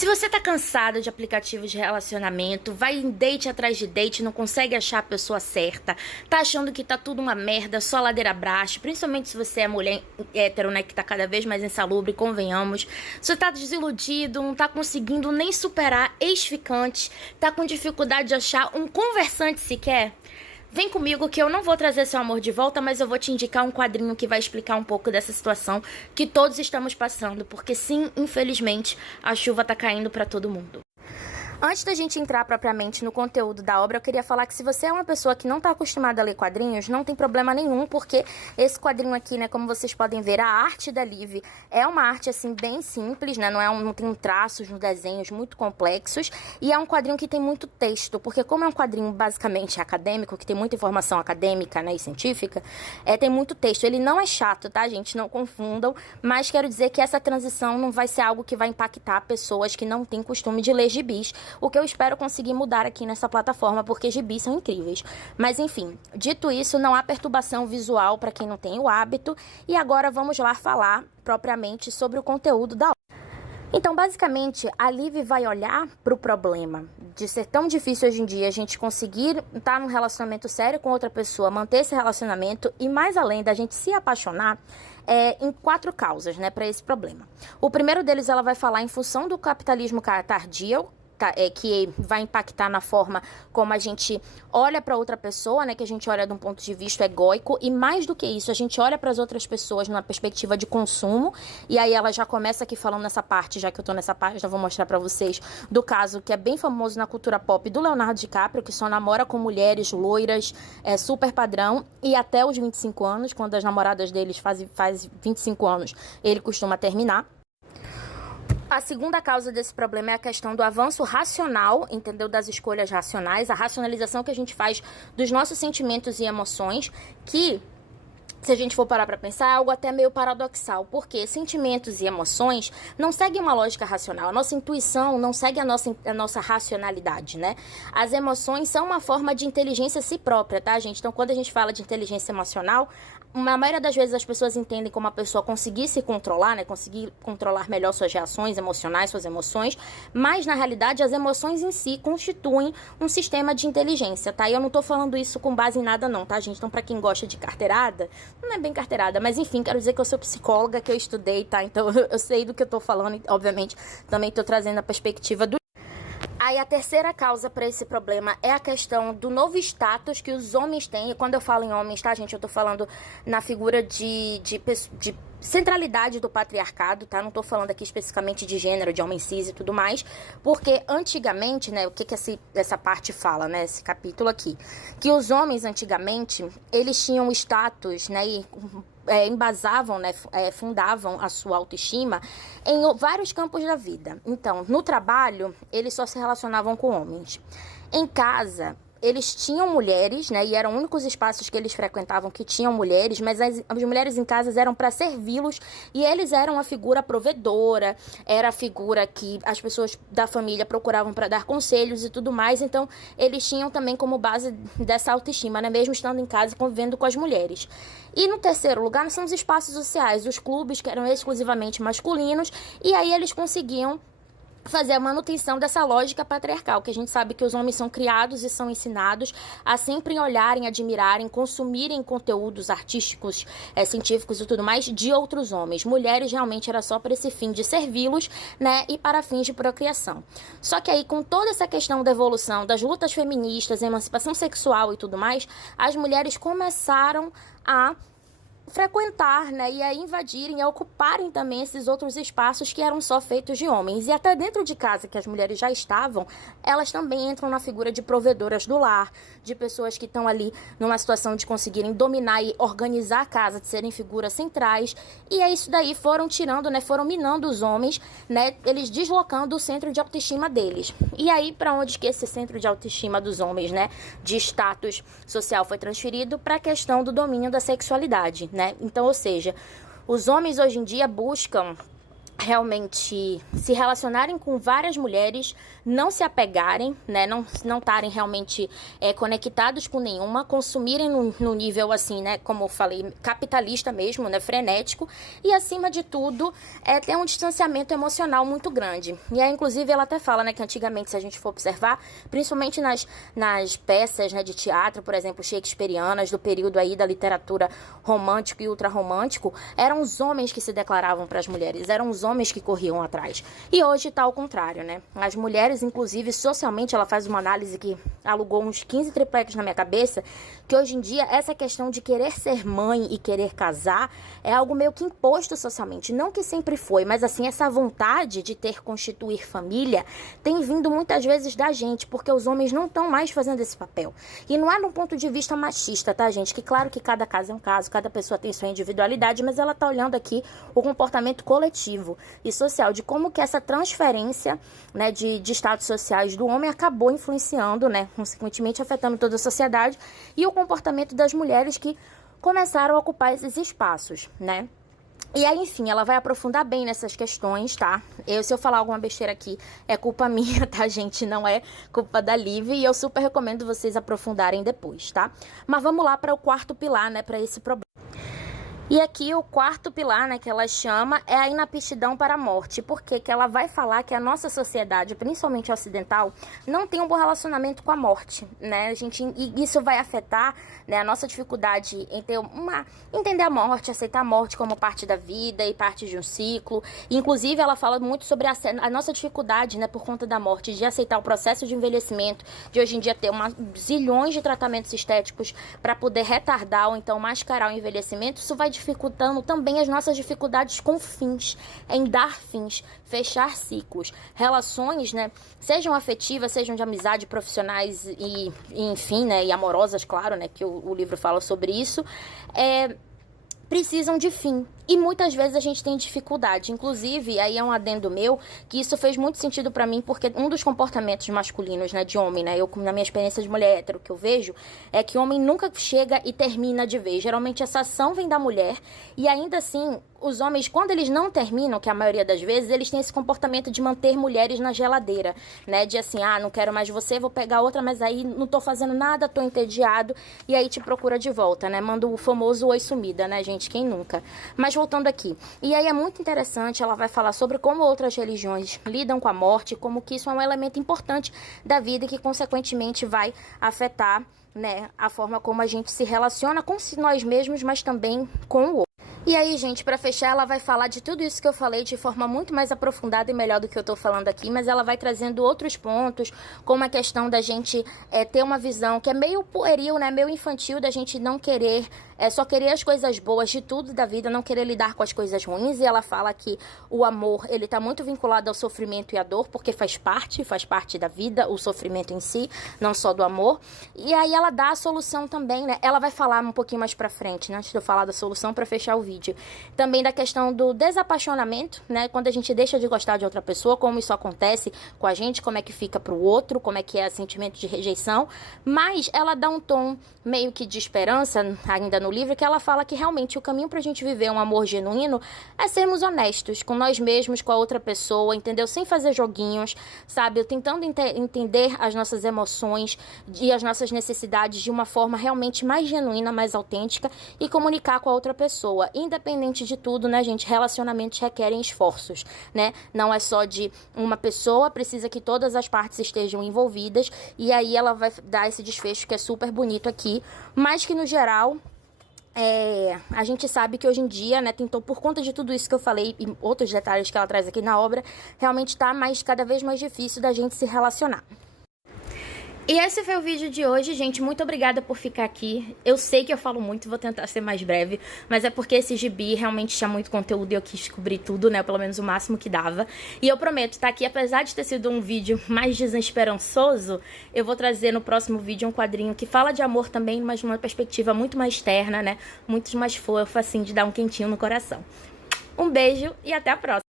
Se você tá cansado de aplicativos de relacionamento, vai em date atrás de date, não consegue achar a pessoa certa, tá achando que tá tudo uma merda, só ladeira abaixo, principalmente se você é mulher hétero, né, que tá cada vez mais insalubre, convenhamos. Se você tá desiludido, não tá conseguindo nem superar ex-ficantes, tá com dificuldade de achar um conversante sequer, vem comigo que eu não vou trazer seu amor de volta, mas eu vou te indicar um quadrinho que vai explicar um pouco dessa situação que todos estamos passando, porque sim, infelizmente, a chuva tá caindo pra todo mundo. Antes da gente entrar propriamente no conteúdo da obra, eu queria falar que se você é uma pessoa que não está acostumada a ler quadrinhos, não tem problema nenhum, porque esse quadrinho aqui, né, como vocês podem ver, a arte da Liv é uma arte, assim, bem simples, né, não tem traços nos desenhos muito complexos, e é um quadrinho que tem muito texto, porque como é um quadrinho basicamente acadêmico, que tem muita informação acadêmica, né, e científica, tem muito texto. Ele não é chato, tá, gente? Não confundam, mas quero dizer que essa transição não vai ser algo que vai impactar pessoas que não têm costume de ler gibis, o que eu espero conseguir mudar aqui nessa plataforma, porque gibis são incríveis. Mas enfim, dito isso, não há perturbação visual para quem não tem o hábito, e agora vamos lá falar propriamente sobre o conteúdo da obra. Então, basicamente, a Liv vai olhar para o problema de ser tão difícil hoje em dia a gente conseguir estar num relacionamento sério com outra pessoa, manter esse relacionamento e, mais além da gente se apaixonar, em 4 causas, né, para esse problema. O primeiro deles, ela vai falar em função do capitalismo tardio, que vai impactar na forma como a gente olha para outra pessoa, né, que a gente olha de um ponto de vista egóico, e mais do que isso, a gente olha para as outras pessoas numa perspectiva de consumo, e aí ela já começa aqui falando nessa parte, já que eu tô nessa parte, eu vou mostrar para vocês, do caso que é bem famoso na cultura pop do Leonardo DiCaprio, que só namora com mulheres loiras, super padrão, e até os 25 anos, quando as namoradas deles faz 25 anos, ele costuma terminar. A segunda causa desse problema é a questão do avanço racional, entendeu? Das escolhas racionais, a racionalização que a gente faz dos nossos sentimentos e emoções, que, se a gente for parar para pensar, é algo até meio paradoxal, porque sentimentos e emoções não seguem uma lógica racional, a nossa intuição não segue a nossa racionalidade, né? As emoções são uma forma de inteligência a si própria, tá, gente? Então, quando a gente fala de inteligência emocional, a maioria das vezes as pessoas entendem como a pessoa conseguir se controlar, né? Conseguir controlar melhor suas reações emocionais, suas emoções, mas na realidade as emoções em si constituem um sistema de inteligência, tá? E eu não tô falando isso com base em nada não, tá, gente? Então, pra quem gosta de carteirada, não é bem carteirada, mas enfim, quero dizer que eu sou psicóloga, que eu estudei, tá? Então eu sei do que eu tô falando e, obviamente, também tô trazendo a perspectiva do... Aí a terceira causa para esse problema é a questão do novo status que os homens têm. E quando eu falo em homens, tá, gente? Eu tô falando na figura de centralidade do patriarcado, tá? Não tô falando aqui especificamente de gênero, de homem cis e tudo mais, porque antigamente, né, o que essa parte fala, né, esse capítulo aqui, que os homens antigamente, eles tinham status, né, e embasavam, né, fundavam a sua autoestima em vários campos da vida. Então, no trabalho, eles só se relacionavam com homens. Em casa, eles tinham mulheres, né, e eram únicos espaços que eles frequentavam que tinham mulheres, mas as mulheres em casa eram para servi-los, e eles eram a figura provedora, era a figura que as pessoas da família procuravam para dar conselhos e tudo mais. Então eles tinham também como base dessa autoestima, né, mesmo estando em casa e convivendo com as mulheres. E no terceiro lugar são os espaços sociais, os clubes que eram exclusivamente masculinos, e aí eles conseguiam fazer a manutenção dessa lógica patriarcal, que a gente sabe que os homens são criados e são ensinados a sempre olharem, admirarem, consumirem conteúdos artísticos, científicos e tudo mais de outros homens. Mulheres realmente era só para esse fim de servi-los, né, e para fins de procriação. Só que aí, com toda essa questão da evolução, das lutas feministas, emancipação sexual e tudo mais, as mulheres começaram a frequentar, né, e a invadirem, a ocuparem também esses outros espaços que eram só feitos de homens. E até dentro de casa, que as mulheres já estavam, elas também entram na figura de provedoras do lar, de pessoas que estão ali numa situação de conseguirem dominar e organizar a casa, de serem figuras centrais. E é isso daí, foram tirando, né, foram minando os homens, né, eles deslocando o centro de autoestima deles. E aí, para onde que esse centro de autoestima dos homens, né, de status social foi transferido? Para a questão do domínio da sexualidade, né? Então, ou seja, os homens hoje em dia buscam realmente se relacionarem com várias mulheres, não se apegarem, né, não estarem realmente conectados com nenhuma, consumirem no nível assim, né, como eu falei, capitalista mesmo, né, frenético, e acima de tudo, ter um distanciamento emocional muito grande. E aí, inclusive, ela até fala, né, que antigamente, se a gente for observar, principalmente nas peças, né, de teatro, por exemplo, shakespearianas, do período aí da literatura romântico e ultrarromântico, eram os homens que se declaravam para as mulheres, eram os homens que corriam atrás. E hoje tá ao contrário, né? As mulheres, inclusive, socialmente, ela faz uma análise que alugou uns 15 triplex na minha cabeça, que hoje em dia essa questão de querer ser mãe e querer casar é algo meio que imposto socialmente. Não que sempre foi, mas assim, essa vontade de constituir família tem vindo muitas vezes da gente, porque os homens não estão mais fazendo esse papel. E não é num ponto de vista machista, tá, gente? Que claro que cada caso é um caso, cada pessoa tem sua individualidade, mas ela tá olhando aqui o comportamento coletivo e social, de como que essa transferência, né, de status sociais do homem acabou influenciando, né, consequentemente afetando toda a sociedade, e o comportamento das mulheres que começaram a ocupar esses espaços, né? E aí, enfim, ela vai aprofundar bem nessas questões, tá? Se eu falar alguma besteira aqui, é culpa minha, tá, gente? Não é culpa da Liv, e eu super recomendo vocês aprofundarem depois, tá? Mas vamos lá para o quarto pilar, né, para esse problema. E aqui o quarto pilar, né, que ela chama, é a inaptidão para a morte. Por quê? Que ela vai falar que a nossa sociedade, principalmente ocidental, não tem um bom relacionamento com a morte, né? E isso vai afetar, né, a nossa dificuldade em entender a morte, aceitar a morte como parte da vida e parte de um ciclo. Inclusive, ela fala muito sobre a nossa dificuldade, né, por conta da morte, de aceitar o processo de envelhecimento, de hoje em dia ter zilhões de tratamentos estéticos para poder retardar ou então mascarar o envelhecimento. Isso vai dificultando também as nossas dificuldades com fins, em dar fins, fechar ciclos, relações, né, sejam afetivas, sejam de amizade, profissionais e enfim, né, e amorosas, claro, né, que o livro fala sobre isso, precisam de fim. E muitas vezes a gente tem dificuldade. Inclusive, aí é um adendo meu, que isso fez muito sentido pra mim, porque um dos comportamentos masculinos, né, de homem, né, eu, na minha experiência de mulher hétero, que eu vejo, é que o homem nunca chega e termina de vez. Geralmente essa ação vem da mulher, e ainda assim, os homens, quando eles não terminam, que a maioria das vezes, eles têm esse comportamento de manter mulheres na geladeira, né, de assim, não quero mais você, vou pegar outra, mas aí não tô fazendo nada, tô entediado, e aí te procura de volta, né, manda o famoso oi sumida, né, gente, quem nunca? Mas voltando aqui, e aí é muito interessante, ela vai falar sobre como outras religiões lidam com a morte, como que isso é um elemento importante da vida e que consequentemente vai afetar, né, a forma como a gente se relaciona com nós mesmos, mas também com o outro. E aí, gente, pra fechar, ela vai falar de tudo isso que eu falei de forma muito mais aprofundada e melhor do que eu tô falando aqui, mas ela vai trazendo outros pontos, como a questão da gente ter uma visão que é meio pueril, né, meio infantil, da gente não querer, só querer as coisas boas de tudo da vida, não querer lidar com as coisas ruins. E ela fala que o amor, ele tá muito vinculado ao sofrimento e à dor, porque faz parte da vida, o sofrimento em si, não só do amor. E aí ela dá a solução também, né, ela vai falar um pouquinho mais pra frente, né, antes de eu falar da solução, pra fechar o vídeo, também da questão do desapaixonamento, né, quando a gente deixa de gostar de outra pessoa, como isso acontece com a gente, como é que fica pro outro, como é que é o sentimento de rejeição. Mas ela dá um tom meio que de esperança, ainda no livro, que ela fala que realmente o caminho pra gente viver um amor genuíno é sermos honestos com nós mesmos, com a outra pessoa, entendeu? Sem fazer joguinhos, sabe? Tentando entender as nossas emoções e as nossas necessidades de uma forma realmente mais genuína, mais autêntica, e comunicar com a outra pessoa. Independente de tudo, né, gente, relacionamentos requerem esforços, né? Não é só de uma pessoa, precisa que todas as partes estejam envolvidas, e aí ela vai dar esse desfecho que é super bonito aqui, mas que no geral a gente sabe que hoje em dia, né, tentou, por conta de tudo isso que eu falei e outros detalhes que ela traz aqui na obra, realmente tá cada vez mais difícil da gente se relacionar. E esse foi o vídeo de hoje, gente. Muito obrigada por ficar aqui. Eu sei que eu falo muito, vou tentar ser mais breve, mas é porque esse gibi realmente tinha muito conteúdo e eu quis cobrir tudo, né? Pelo menos o máximo que dava. E eu prometo, tá aqui, apesar de ter sido um vídeo mais desesperançoso, eu vou trazer no próximo vídeo um quadrinho que fala de amor também, mas numa perspectiva muito mais terna, né? Muito mais fofa, assim, de dar um quentinho no coração. Um beijo e até a próxima!